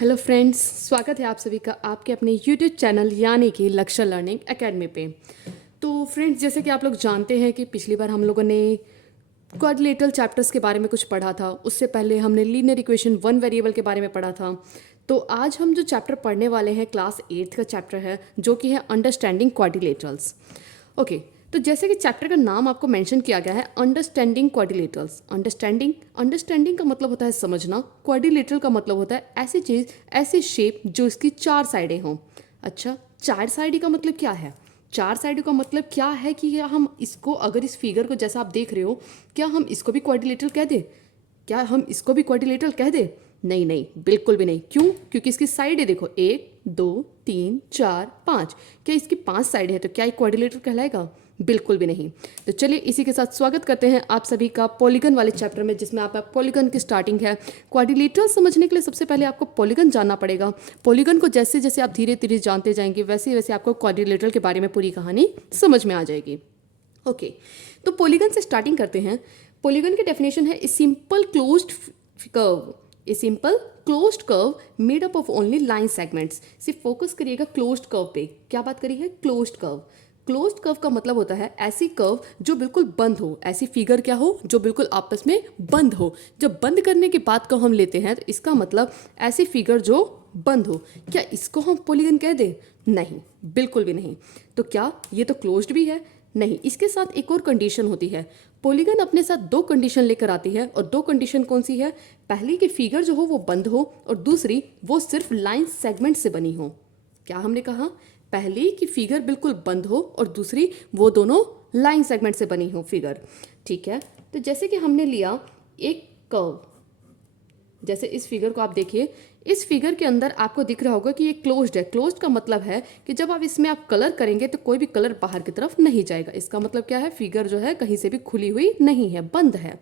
Hello friends, स्वागत है आप सभी का आपके अपने यूट्यूब चैनल यानी कि लक्ष्य लर्निंग एकेडमी पे। तो फ्रेंड्स, जैसे कि आप लोग जानते हैं कि पिछली बार हम लोगों ने क्वाड्रिलेटरल चैप्टर्स के बारे में कुछ पढ़ा था। उससे पहले हमने लीनियर इक्वेशन वन वेरिएबल के बारे में पढ़ा था। तो आज हम जो चैप्टर पढ़ने वाले हैं क्लास 8 का चैप्टर है, जो कि है अंडरस्टैंडिंग क्वाड्रिलेटरल्स। ओके, तो जैसे कि चैप्टर का नाम आपको मेंशन किया गया है, अंडरस्टैंडिंग क्वाड्रिलेटरल्स। अंडरस्टैंडिंग का मतलब होता है समझना, क्वाड्रिलेटरल का मतलब होता है ऐसी चीज़, ऐसी शेप जो इसकी चार साइडें हों। अच्छा, चार साइड का मतलब क्या है? चार साइड का मतलब क्या है कि हम इसको, अगर इस फिगर को जैसा आप देख रहे हो, क्या हम इसको भी क्वाड्रिलेटरल कह दें? क्या हम इसको भी क्वाड्रिलेटरल कह दें? नहीं नहीं, बिल्कुल भी नहीं। क्यों? क्योंकि इसकी साइडें देखो, 1 2 3 4 5। क्या इसकी 5 साइड है तो क्या एक क्वाड्रिलेटरल कहलाएगा? बिल्कुल भी नहीं। तो चलिए इसी के साथ स्वागत करते हैं आप सभी का पॉलीगन वाले चैप्टर में, जिसमें आप पॉलीगन की स्टार्टिंग है। क्वाड्रिलेटरल समझने के लिए सबसे पहले आपको पॉलीगन जानना पड़ेगा। पॉलीगन को जैसे जैसे आप धीरे धीरे जानते जाएंगे, वैसे वैसे आपको क्वाड्रिलेटरल के बारे में पूरी कहानी समझ में आ जाएगी। ओके, तो पॉलीगन से स्टार्टिंग करते हैं। पॉलीगन की डेफिनेशन है a simple closed curve. A simple closed curve made up of only line segments. सिर्फ फोकस करिएगा क्लोज्ड कर्व पे। क्या बात करी है? Closed curve. क्लोज्ड कर्व का मतलब होता है ऐसी कर्व जो बिल्कुल बंद हो, ऐसी फिगर क्या हो जो बिल्कुल आपस में बंद हो। जब बंद करने की बात को हम लेते हैं तो इसका मतलब ऐसी फिगर जो बंद हो। क्या इसको हम पॉलीगन कह दें? नहीं, बिल्कुल भी नहीं। तो क्या ये तो क्लोज्ड भी है? नहीं, इसके साथ एक और कंडीशन होती है। पॉलीगन अपने साथ दो कंडीशन लेकर आती है, और दो कंडीशन कौन सी है? पहली की फिगर जो हो वो बंद हो, और दूसरी वो सिर्फ लाइन सेगमेंट से बनी हो। क्या हमने कहा? पहली की फिगर बिल्कुल बंद हो, और दूसरी वो दोनों लाइन सेगमेंट से बनी हो फिगर। ठीक है, तो जैसे कि हमने लिया एक कर्व, जैसे इस फिगर को आप देखिए। इस फिगर के अंदर आपको दिख रहा होगा कि ये क्लोज्ड है। क्लोज्ड का मतलब है कि जब आप इसमें आप कलर करेंगे तो कोई भी कलर बाहर की तरफ नहीं जाएगा। इसका मतलब क्या है? फिगर जो है कहीं से भी खुली हुई नहीं है, बंद है।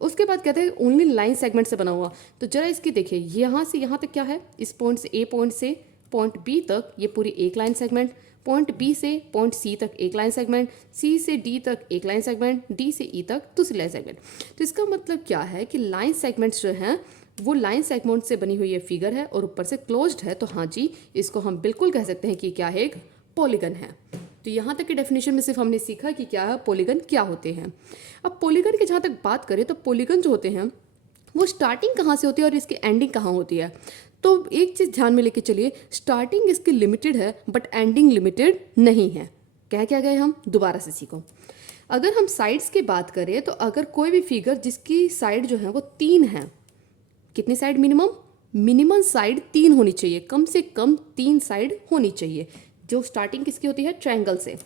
उसके बाद कहते हैं ओनली लाइन सेगमेंट से बना हुआ। तो जरा इसकी देखिए, यहाँ से यहाँ तक क्या है? इस पॉइंट से, ए पॉइंट से पॉइंट बी तक ये पूरी एक लाइन सेगमेंट। पॉइंट बी से पॉइंट सी तक एक लाइन सेगमेंट। सी से डी तक एक लाइन सेगमेंट। डी से ई तक दूसरी लाइन सेगमेंट। तो इसका मतलब क्या है कि लाइन सेगमेंट्स जो हैं वो लाइन सेगमेंट से बनी हुई ये फिगर है, और ऊपर से क्लोज्ड है। तो हाँ जी, इसको हम बिल्कुल कह सकते हैं कि क्या है? एक पॉलीगन है। तो यहाँ तक की डेफिनेशन में सिर्फ हमने सीखा कि क्या है पॉलीगन, क्या होते हैं। अब पॉलीगन की जहाँ तक बात करें तो पॉलीगन जो होते हैं वो स्टार्टिंग कहाँ से होती है और इसकी एंडिंग कहाँ होती है। तो एक चीज़ ध्यान में लेके चलिए, स्टार्टिंग इसकी लिमिटेड है बट एंडिंग लिमिटेड नहीं है। कह क्या गए हम? दोबारा से सीखो। अगर हम साइड्स की बात करें तो अगर कोई भी फिगर जिसकी साइड जो है वो 3 है, कितनी साइड? मिनिमम साइड 3 होनी चाहिए, कम से कम 3 साइड होनी चाहिए। जो स्टार्टिंग किसकी होती है? ट्रायंगल से।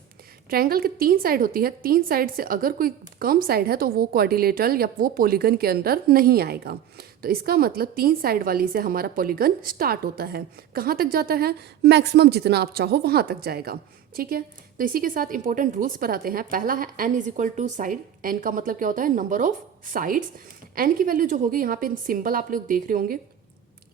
ट्रायंगल की 3 साइड होती है। 3 साइड से अगर कोई कम साइड है तो वो क्वाड्रिलेटरल या वो पॉलीगन के अंदर नहीं आएगा। तो इसका मतलब 3 साइड वाली से हमारा पॉलीगन स्टार्ट होता है। कहाँ तक जाता है? मैक्सिमम जितना आप चाहो वहाँ तक जाएगा। ठीक है, तो इसी के साथ इंपॉर्टेंट रूल्स पर आते हैं। पहला है n is equal to side. n का मतलब क्या होता है? Number of sides. n की वैल्यू जो होगी, यहाँ पे सिंबल आप लोग देख रहे होंगे,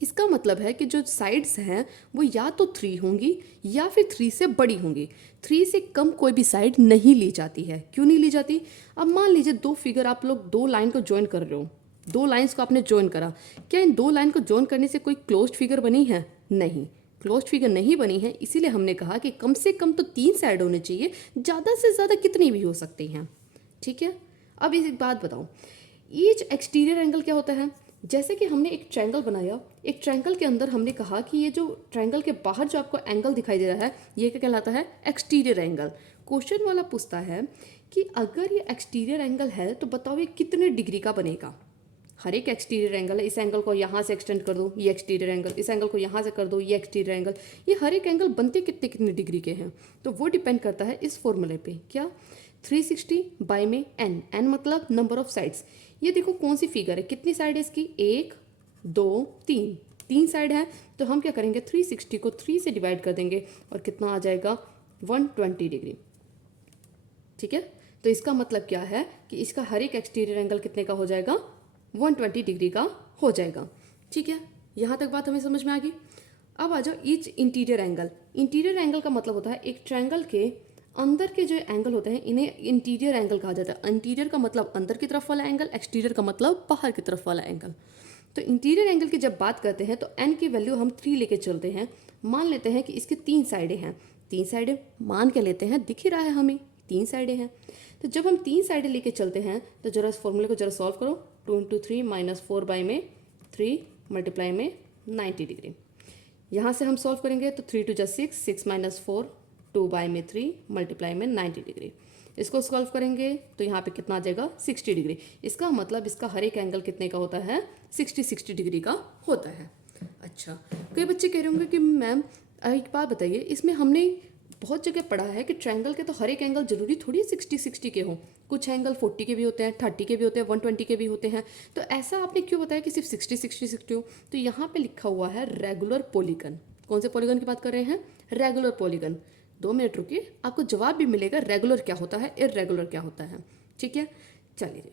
इसका मतलब है कि जो साइड्स हैं वो या तो 3 होंगी या फिर 3 से बड़ी होंगी। 3 से कम कोई भी साइड नहीं ली जाती है। क्यों नहीं ली जाती? अब मान लीजिए दो फिगर, आप लोग दो लाइन को ज्वाइन कर रहे हो, दो लाइंस को आपने ज्वाइन करा। क्या इन दो लाइन को ज्वाइन करने से कोई क्लोज्ड फिगर बनी है? नहीं, क्लोज्ड फिगर नहीं बनी है। इसीलिए हमने कहा कि कम से कम तो 3 साइड होने चाहिए, ज़्यादा से ज़्यादा कितनी भी हो सकती हैं। ठीक है, अब एक बात बताओ, ईच एक्सटीरियर एंगल क्या होता है? जैसे कि हमने एक ट्रायंगल बनाया, एक ट्रायंगल के अंदर हमने कहा कि ये जो ट्रायंगल के बाहर जो आपको एंगल दिखाई दे रहा है, ये क्या कहलाता है? Exterior angle. क्वेश्चन वाला पूछता है कि अगर ये एक्सटीरियर एंगल है तो बताओ ये कितने डिग्री का बनेगा। हर एक एक्सटीरियर एंगल है। इस एंगल को यहाँ से एक्सटेंड कर दो, ये एक्सटीरियर एंगल। इस एंगल को यहाँ से कर दो, ये एक्सटीरियर एंगल। ये हर एक एंगल बनते कितने कितने डिग्री के हैं? तो वो डिपेंड करता है इस फॉर्मूले पे। क्या? 360 बाई में n मतलब नंबर ऑफ साइड्स। ये देखो कौन सी फिगर है, कितनी साइड है इसकी? 1 2 3, 3 साइड है। तो हम क्या करेंगे? 360 को 3 से डिवाइड कर देंगे, और कितना आ जाएगा? 120 डिग्री। ठीक है, तो इसका मतलब क्या है कि इसका हर एक एक्सटीरियर एंगल कितने का हो जाएगा? 120 डिग्री का हो जाएगा। ठीक है, यहाँ तक बात हमें समझ में आ गई। अब आ जाओ each interior angle. Interior angle का मतलब होता है एक ट्रायंगल के अंदर के जो एंगल होते हैं, इन्हें इंटीरियर एंगल कहा जाता है। इंटीरियर का मतलब अंदर की तरफ वाला एंगल, एक्सटीरियर का मतलब बाहर की तरफ वाला एंगल। तो इंटीरियर एंगल की जब बात करते हैं तो एन की वैल्यू हम 3 लेके चलते हैं। मान लेते हैं कि इसके 3 साइडें हैं, 3 साइडें मान के लेते हैं, दिख ही रहा है हमें 3 साइडें हैं। तो जब हम 3 साइडें लेके चलते हैं तो जरा इस फॉर्मूले को जरा सॉल्व करो। 2 इंटू 3 माइनस 4 बाई में 3 मल्टीप्लाई में 90 डिग्री। यहाँ से हम सॉल्व करेंगे तो 3 टू जा 6, 6 माइनस 4 2 बाई में 3 मल्टीप्लाई में 90 डिग्री। इसको सॉल्व करेंगे तो यहाँ पे कितना आ जाएगा 60 डिग्री। इसका मतलब इसका हर एक एंगल कितने का होता है 60 डिग्री का होता है। अच्छा, कई बच्चे कह रहे होंगे कि मैम एक बात बताइए, इसमें हमने बहुत जगह पढ़ा है कि ट्रायंगल के तो हर एक एंगल जरूरी थोड़ी 60 के हों, कुछ एंगल 40 के भी होते हैं, 30 के भी होते हैं, 120 के भी होते हैं। तो ऐसा आपने क्यों बताया कि सिर्फ 60 हो? तो यहाँ पे लिखा हुआ है रेगुलर पॉलीगन। कौन से पॉलीगन की बात कर रहे हैं? Regular polygon. 2 मिनट रुकिए, आपको जवाब भी मिलेगा रेगुलर क्या होता है, इर्रेगुलर क्या होता है। ठीक है, चलिए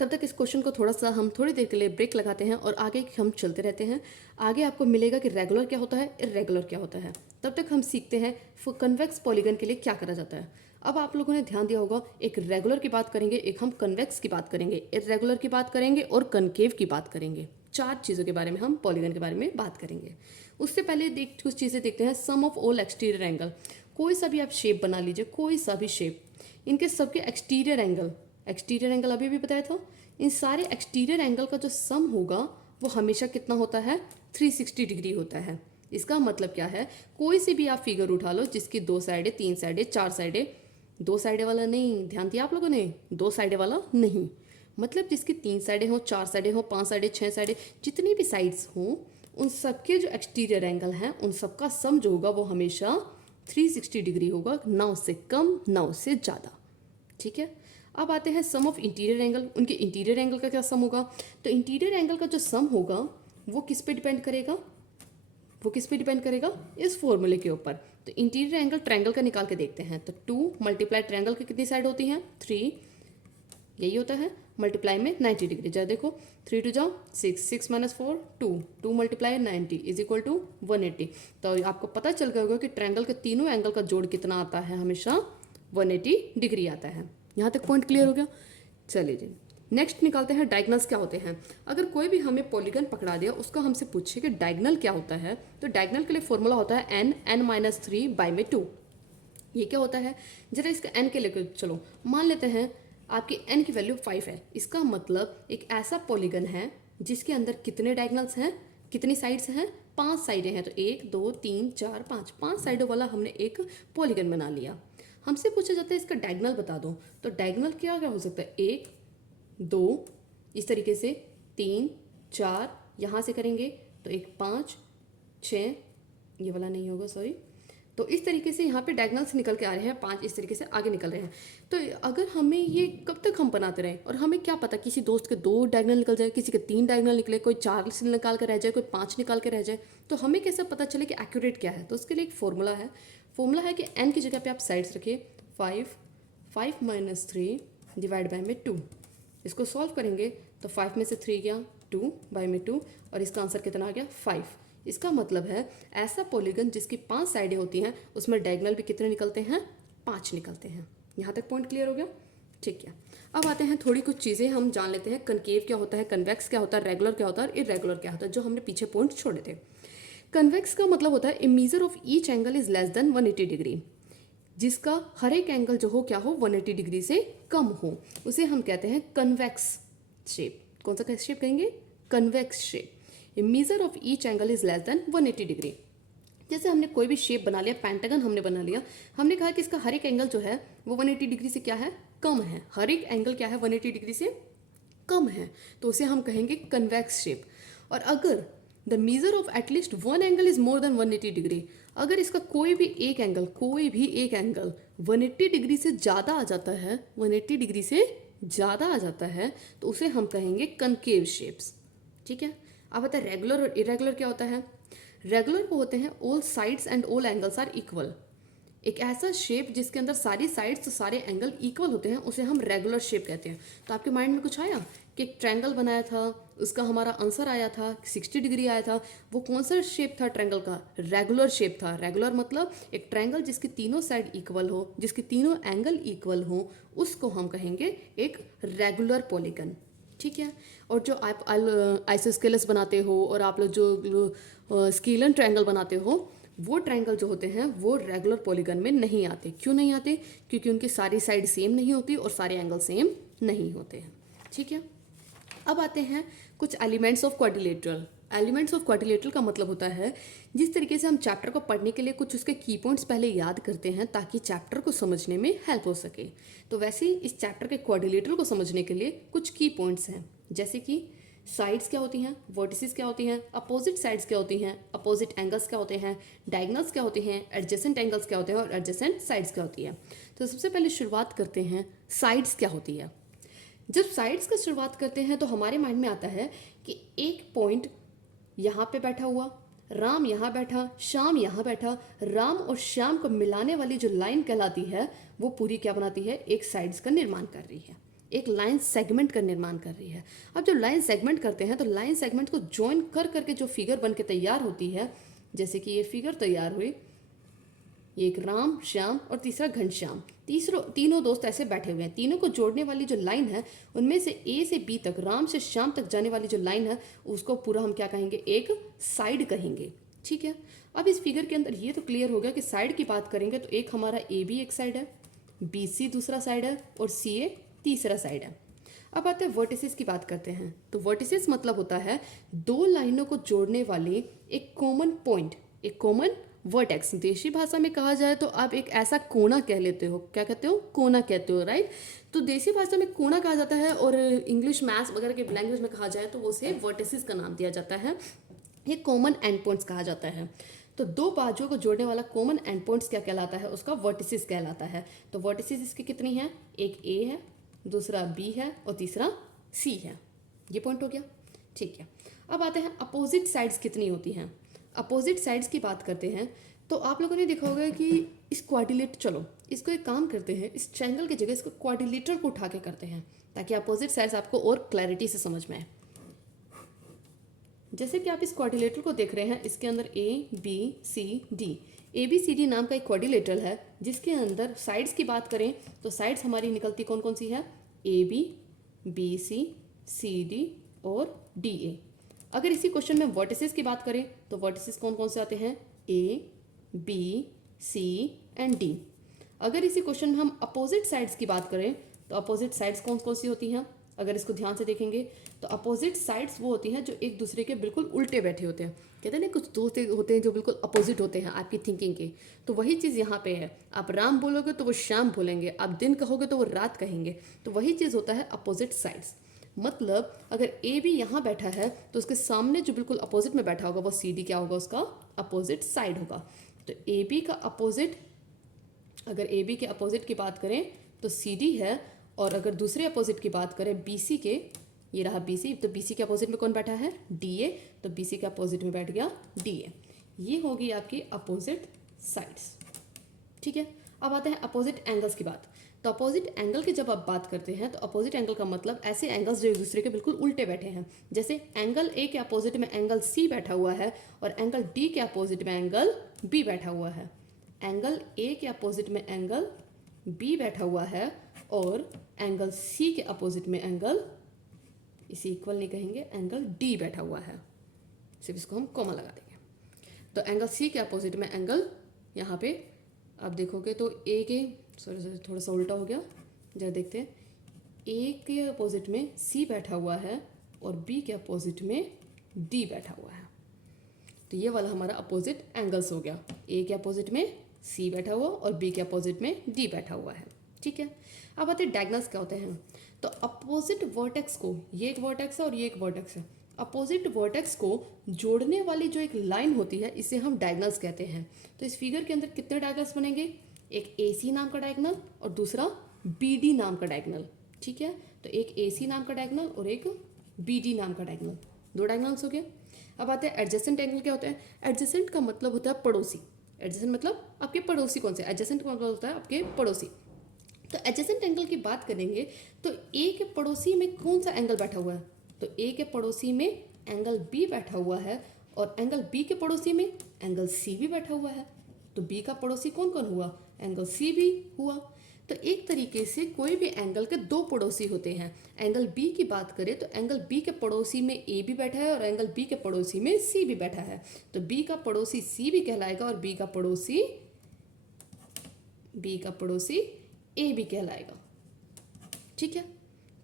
तब तक इस क्वेश्चन को थोड़ा सा हम थोड़ी देर के लिए ब्रेक लगाते हैं और आगे हम चलते रहते हैं। आगे आपको मिलेगा कि रेगुलर क्या होता है, इर्रेगुलर क्या होता है। तब तक हम सीखते हैं कन्वेक्स पॉलीगन के लिए क्या करा जाता है। अब आप लोगों ने ध्यान दिया होगा, एक रेगुलर की बात करेंगे, एक हम कन्वेक्स की बात करेंगे, इर्रेगुलर की बात करेंगे और कनकेव की बात करेंगे। 4 चीज़ों के बारे में हम पॉलीगन के बारे में बात करेंगे। उससे पहले कुछ चीज़ें देखते हैं। सम ऑफ ऑल एक्सटीरियर एंगल, कोई सा भी आप शेप बना लीजिए, कोई सा भी शेप, इनके सबके एक्सटीरियर एंगल अभी भी बताया था, इन सारे एक्सटीरियर एंगल का जो सम होगा वो हमेशा कितना होता है 360 डिग्री होता है। इसका मतलब क्या है, कोई से भी आप फिगर उठा लो जिसकी 2 साइडें, 3 साइडें, 4 साइडें, 2 साइडें वाला नहीं, ध्यान दिया आप लोगों ने, 2 साइडें वाला नहीं, मतलब जिसकी 3 साइडें हो, 4 साइडें हो, 5 साइडें, 6 साइडें, जितनी भी साइड्स हों, उन सबके जो एक्सटीरियर एंगल हैं उन सबका सम जो होगा वो हमेशा 360 डिग्री होगा, ना उससे कम ना उससे ज़्यादा। ठीक है, अब आते हैं सम ऑफ इंटीरियर एंगल। उनके इंटीरियर एंगल का क्या सम होगा? तो इंटीरियर एंगल का जो सम होगा वो किस पे डिपेंड करेगा? इस फॉर्मूले के ऊपर। तो इंटीरियर एंगल ट्रायंगल का निकाल के देखते हैं। तो 2 मल्टीप्लाई ट्रायंगल की कितनी साइड होती हैं 3, यही होता है, मल्टीप्लाई में 90 डिग्री। जरा देखो 3 टू जाओ 6, 6 minus 4 2, 2 multiply 90 is equal to 180। तो आपको पता चल गया होगा कि ट्रायंगल के तीनों एंगल का जोड़ कितना आता है, हमेशा 180 डिग्री आता है। यहाँ तक पॉइंट क्लियर हो गया? चलिए जी, नेक्स्ट निकालते हैं डायगनल्स क्या होते हैं। अगर कोई भी हमें पॉलीगन पकड़ा दिया, उसका हमसे पूछे कि डायगनल क्या होता है, तो डायगनल के लिए फॉर्मूला होता है n-3 बाई में 2। ये क्या होता है, जरा इसका n के लेकर चलो। मान लेते हैं आपकी n की वैल्यू 5 है। इसका मतलब एक ऐसा पॉलीगन है जिसके अंदर कितने डायगनल्स हैं, कितनी साइड्स हैं, 5 साइडें हैं। तो 1 2 3 4 5 साइडों वाला हमने एक पॉलीगन बना लिया। हमसे पूछा जाता है इसका डायगनल बता दो। तो डायगनल क्या क्या हो सकता है, 1 2 इस तरीके से, 3 4, यहाँ से करेंगे तो 1 5 6, ये वाला नहीं होगा सॉरी। तो इस तरीके से यहाँ पे डायगनल्स निकल के आ रहे हैं, 5 इस तरीके से आगे निकल रहे हैं। तो अगर हमें ये कब तक हम बनाते रहें, और हमें क्या पता, किसी दोस्त के 2 डायगनल निकल जाए, किसी के 3 डायगनल निकले, कोई 4 से निकाल कर रह जाए, कोई 5 निकाल के रह जाए, तो हमें कैसे पता चले कि एक्यूरेट क्या है। तो उसके लिए एक फॉर्मूला है कि n की जगह पे आप साइड्स रखिए 5 माइनस 3 डिवाइड बाई में 2। इसको सॉल्व करेंगे तो 5 में से 3 गया 2 बाई में 2 और इसका आंसर कितना आ गया 5। इसका मतलब है ऐसा पॉलीगन जिसकी 5 साइडें होती हैं उसमें डायगनल भी कितने निकलते हैं, 5 निकलते हैं। यहाँ तक पॉइंट क्लियर हो गया? ठीक है, अब आते हैं थोड़ी कुछ चीज़ें हम जान लेते हैं। कनकेव क्या होता है, कन्वेक्स क्या होता है, रेगुलर क्या होता है और इरेगुलर क्या होता है, जो हमने पीछे पॉइंट छोड़े थे। कन्वेक्स का मतलब होता है a measure of each angle is less than 180 degree, जिसका हर एक एंगल जो हो क्या हो 180 डिग्री से कम हो, उसे हम कहते हैं कन्वेक्स शेप। कौन सा शेप कहेंगे? Convex shape. A measure of each angle is less than 180 degree. जैसे हमने कोई भी शेप बना लिया, पेंटागन हमने बना लिया, हमने कहा कि इसका हर एक एंगल जो है वो 180 डिग्री से क्या है, कम है। हर एक एंगल क्या है 180 डिग्री से कम है, तो उसे हम कहेंगे कन्वेक्स शेप। और अगर the measure of at least one angle is more than 180 degree, अगर इसका कोई भी एक एंगल 180 डिग्री से ज़्यादा आ जाता है, 180 डिग्री से ज़्यादा आ जाता है, तो उसे हम कहेंगे कनकेव शेप्स। ठीक है, अब आता है रेगुलर और इरेगुलर क्या होता है। रेगुलर वो होते हैं all sides and all angles are equal. एक ऐसा शेप जिसके अंदर सारी साइड्स तो सारे एंगल इक्वल होते हैं, उसे हम रेगुलर शेप कहते हैं। तो आपके माइंड में कुछ आया कि एक ट्रायंगल बनाया था, उसका हमारा आंसर आया था 60 डिग्री आया था, वो कौन सा शेप था ट्रायंगल का? रेगुलर शेप था। रेगुलर मतलब एक ट्रायंगल जिसकी तीनों साइड इक्वल हो, जिसके तीनों एंगल इक्वल हो, उसको हम कहेंगे एक रेगुलर पॉलीगन। ठीक है। और जो आप आइसोस्केलस बनाते हो और आप लोग जो स्केलन ट्रायंगल बनाते हो, वो ट्रायंगल जो होते हैं वो रेगुलर पॉलीगन में नहीं आते। क्यों नहीं आते? क्योंकि उनकी सारी साइड सेम नहीं होती और सारे एंगल सेम नहीं होते हैं। ठीक है। अब आते हैं कुछ elements of quadrilateral. Elements of quadrilateral का मतलब होता है जिस तरीके से हम चैप्टर को पढ़ने के लिए कुछ उसके की पॉइंट्स पहले याद करते हैं ताकि चैप्टर को समझने में हेल्प हो सके, तो वैसे ही इस चैप्टर के क्वाड्रिलेटरल को समझने के लिए कुछ की पॉइंट्स हैं, जैसे कि साइड्स क्या होती हैं, वर्टिसेस क्या होती हैं, अपोजिट साइड्स क्या होती हैं, अपोजिट एंगल्स क्या होते हैं, डायगोनल्स क्या होते हैं, एडजेसेंट एंगल्स क्या होते हैं और एडजेसेंट साइड्स क्या होती है। तो सबसे पहले शुरुआत करते हैं साइड्स क्या होती है। जब साइड्स का शुरुआत करते हैं तो हमारे माइंड में आता है कि एक पॉइंट यहाँ पे बैठा हुआ, राम यहाँ बैठा, श्याम यहाँ बैठा, राम और श्याम को मिलाने वाली जो लाइन कहलाती है वो पूरी क्या बनाती है, एक साइड्स का निर्माण कर रही है, एक लाइन सेगमेंट का निर्माण कर रही है। अब जब लाइन सेगमेंट करते हैं तो लाइन सेगमेंट को ज्वाइन कर करके जो फिगर बन के तैयार होती है, जैसे कि ये फिगर तैयार हुई, ये एक राम श्याम और तीसरा घनश्याम, तीनों दोस्त ऐसे बैठे हुए हैं। तीनों को जोड़ने वाली जो लाइन है उनमें से ए से बी तक, राम से श्याम तक जाने वाली जो लाइन है उसको पूरा हम क्या कहेंगे, एक साइड कहेंगे। ठीक है। अब इस फिगर के अंदर ये तो क्लियर हो गया कि साइड की बात करेंगे तो एक हमारा ए बी एक साइड है, बी सी दूसरा साइड है और सी ए तीसरा साइड है। अब आते हैं वर्टिसेस की बात करते हैं। तो वर्टिसेस मतलब होता है दो लाइनों को जोड़ने वाली एक कॉमन पॉइंट, एक कॉमन वर्टेक्स। देशी भाषा में कहा जाए तो आप एक ऐसा कोना कह लेते हो, क्या कहते हो, कोना कहते हो, राइट। तो देसी भाषा में कोना कहा जाता है और इंग्लिश मैथ्स वगैरह के लैंग्वेज में कहा जाए तो उसे वर्टिसेस का नाम दिया जाता है। ये कॉमन एंड पॉइंट्स कहा जाता है। तो दो बाजुओं को जोड़ने वाला कॉमन एंड पॉइंट्स क्या कहलाता है, उसका वर्टिसेस कहलाता है। तो वर्टिसेस इसकी कितनी है, एक ए है, दूसरा बी है और तीसरा सी है। ये पॉइंट हो गया। ठीक है। अब आते हैं अपोजिट साइड्स कितनी होती हैं। अपोजिट साइड्स की बात करते हैं तो आप लोगों ने देखा होगा कि इस क्वाड्रिलेटर, चलो इसको एक काम करते हैं, इस ट्रायंगल की जगह इसको क्वाड्रिलेटर को उठा के करते हैं ताकि अपोजिट साइड्स आपको और क्लैरिटी से समझ में आए। जैसे कि आप इस क्वाड्रिलेटर को देख रहे हैं, इसके अंदर A B C D, A B C D नाम का एक क्वाड्रिलेटर है जिसके अंदर साइड्स की बात करें तो साइड्स हमारी निकलती कौन कौन सी है, ए बी सी डी और डी ए। अगर इसी क्वेश्चन में वर्टिसेस की बात करें तो वर्टिसेस कौन कौन से आते हैं, A B C and D. अगर इसी क्वेश्चन में हम अपोजिट साइड्स की बात करें तो अपोजिट साइड्स कौन कौन सी होती हैं। अगर इसको ध्यान से देखेंगे तो अपोजिट साइड्स वो होती हैं जो एक दूसरे के बिल्कुल उल्टे बैठे होते हैं। कहते हैं ना कुछ दोस्त होते हैं जो बिल्कुल अपोजिट होते हैं आपकी थिंकिंग के, तो वही चीज़ यहाँ पे है। आप राम बोलोगे तो वो श्याम बोलेंगे, आप दिन कहोगे तो वो रात कहेंगे, तो वही चीज़ होता है अपोजिट साइड्स। मतलब अगर ए बी यहाँ बैठा है तो उसके सामने जो बिल्कुल अपोजिट में बैठा होगा वो सी डी क्या होगा, उसका अपोजिट साइड होगा। तो ए बी का अपोजिट, अगर ए बी के अपोजिट की बात करें तो सी डी है, और अगर दूसरे अपोजिट की बात करें बी सी के, ये रहा बी सी, तो बी सी के अपोजिट में कौन बैठा है, डी ए, तो बी सी के अपोजिट में बैठ गया डी ए। ये होगी आपकी अपोजिट साइड्स। ठीक है। अब आते हैं अपोजिट एंगल्स की बात। तो अपोजिट एंगल की जब आप बात करते हैं तो अपोजिट एंगल का मतलब ऐसे एंगल्स जो एक दूसरे के बिल्कुल उल्टे बैठे हैं। जैसे एंगल ए के अपोजिट में एंगल सी बैठा हुआ है और एंगल डी के अपोजिट में एंगल बी बैठा हुआ है। एंगल ए के अपोजिट में एंगल बी बैठा हुआ है और एंगल सी के अपोजिट में एंगल, इसे इक्वल नहीं कहेंगे, एंगल डी बैठा हुआ है, सिर्फ इसको हम कॉमा लगा देंगे। तो एंगल सी के अपोजिट में एंगल, यहाँ पे आप देखोगे तो ए के, सॉरी थोड़ा सा उल्टा हो गया, जरा देखते हैं, ए के अपोजिट में सी बैठा हुआ है और बी के अपोजिट में डी बैठा हुआ है। तो ये वाला हमारा अपोजिट एंगल्स हो गया, ए के अपोजिट में सी बैठा हुआ और बी के अपोजिट में डी बैठा हुआ है। ठीक है। अब आते हैं डायगोनल्स क्या होते हैं। तो अपोजिट वर्टेक्स को, ये एक वर्टेक्स है और ये एक वर्टेक्स है, अपोजिट वर्टेक्स को जोड़ने वाली जो एक लाइन होती है इसे हम डायगोनल्स कहते हैं। तो इस फिगर के अंदर कितने डायगोनल्स बनेंगे, एक AC नाम का डायगोनल और दूसरा BD नाम का डायगोनल। ठीक है। तो एक AC नाम का डायगोनल और एक BD नाम का डायगोनल, दो डायगोनल्स हो गए। अब आते हैं एडजेसेंट एंगल क्या होता है। एडजेसेंट का मतलब होता है पड़ोसी। एडजेसेंट मतलब आपके पड़ोसी कौन से, एडजेसेंट का मतलब होता है आपके पड़ोसी। तो एडजेसेंट एंगल की बात करेंगे तो ए के पड़ोसी में कौन सा एंगल बैठा हुआ है, तो ए के पड़ोसी में एंगल बी बैठा हुआ है और एंगल बी के पड़ोसी में एंगल सी भी बैठा हुआ है। तो बी का पड़ोसी कौन कौन हुआ, एंगल सी भी हुआ। तो एक तरीके से कोई भी एंगल के दो पड़ोसी होते हैं। एंगल बी की बात करें तो एंगल बी के पड़ोसी में ए भी बैठा है और एंगल बी के पड़ोसी में सी भी बैठा है। तो बी का पड़ोसी सी भी कहलाएगा और बी का पड़ोसी ए भी कहलाएगा। ठीक है,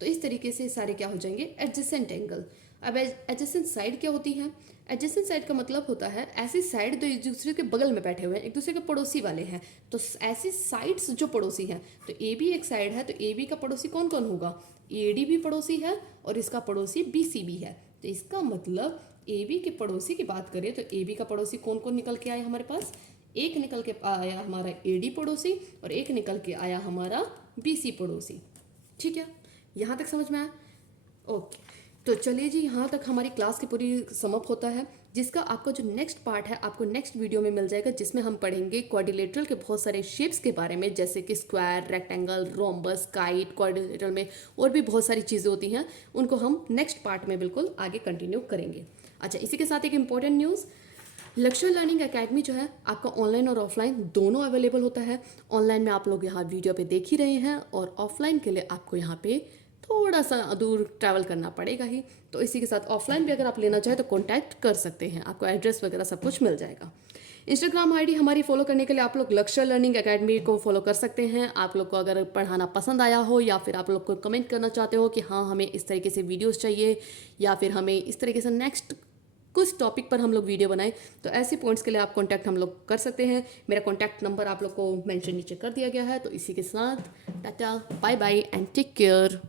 तो इस तरीके से सारे क्या हो जाएंगे, एडजेसेंट एंगल। अब एडजेसेंट साइड क्या होती है? एडजेसेंट साइड का मतलब होता है ऐसी साइड जो एक दूसरे के बगल में बैठे हुए हैं, एक दूसरे के पड़ोसी वाले हैं। तो ऐसी साइड्स जो पड़ोसी हैं, तो ए बी एक साइड है, तो ए बी का पड़ोसी कौन कौन होगा? ए डी भी पड़ोसी है और इसका पड़ोसी बी सी भी है। तो इसका मतलब ए बी के पड़ोसी की बात करें तो ए बी का पड़ोसी कौन कौन निकल के आया हमारे पास? एक निकल के आया हमारा ए डी पड़ोसी और एक निकल के आया हमारा बी सी पड़ोसी। ठीक है, यहाँ तक समझ में आया? ओके, तो चलिए जी, यहाँ तक हमारी क्लास की पूरी समअप होता है, जिसका आपको जो नेक्स्ट पार्ट है आपको नेक्स्ट वीडियो में मिल जाएगा, जिसमें हम पढ़ेंगे क्वाड्रिलेटरल के बहुत सारे शेप्स के बारे में, जैसे कि square, rectangle, rhombus, kite. Quadrilateral में और भी बहुत सारी चीज़ें होती हैं, उनको हम नेक्स्ट पार्ट में बिल्कुल आगे कंटिन्यू करेंगे। अच्छा, इसी के साथ एक इम्पॉर्टेंट न्यूज़, लक्ष्य लर्निंग एकेडमी जो है आपका ऑनलाइन और ऑफलाइन दोनों अवेलेबल होता है। ऑनलाइन में आप लोग यहाँ वीडियो पे देख ही रहे हैं और ऑफलाइन के लिए आपको यहाँ पे थोड़ा सा दूर ट्रैवल करना पड़ेगा ही। तो इसी के साथ ऑफलाइन भी अगर आप लेना चाहें तो कॉन्टैक्ट कर सकते हैं, आपको एड्रेस वगैरह सब कुछ मिल जाएगा। इंस्टाग्राम आईडी हमारी फॉलो करने के लिए आप लोग लक्ष्य लर्निंग एकेडमी को फॉलो कर सकते हैं। आप लोग को अगर पढ़ाना पसंद आया हो या फिर आप लोग को कमेंट करना चाहते हो कि हाँ हमें इस तरीके से वीडियोस चाहिए या फिर हमें इस तरीके से नेक्स्ट कुछ टॉपिक पर हम लोग वीडियो बनाएं, तो ऐसे पॉइंट्स के लिए आप कांटेक्ट हम लोग कर सकते हैं। मेरा कांटेक्ट नंबर आप लोग को मेंशन नीचे कर दिया गया है। तो इसी के साथ tata, bye bye and take care.